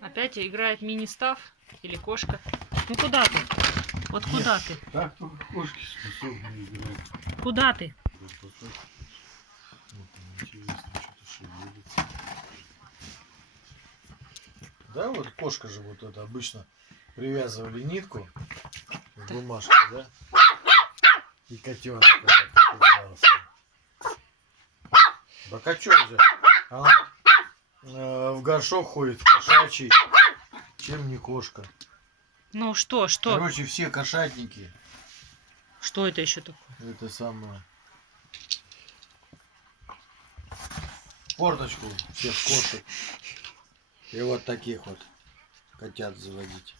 Опять играет мини-став или кошка? Ну куда ты? Вот куда ты? Так только кошки способны играть. Куда ты? Интересно, что-то шевелится. Да, вот кошка же вот это обычно привязывали нитку в бумажку, да? И котенок появлялся. Бокачок же. Она в горшок ходит, в кошачий. Чем не кошка? Ну что? Короче, все кошатники. Что это еще такое? Это самое. Форточку всех кошек. И вот таких вот хотят заводить.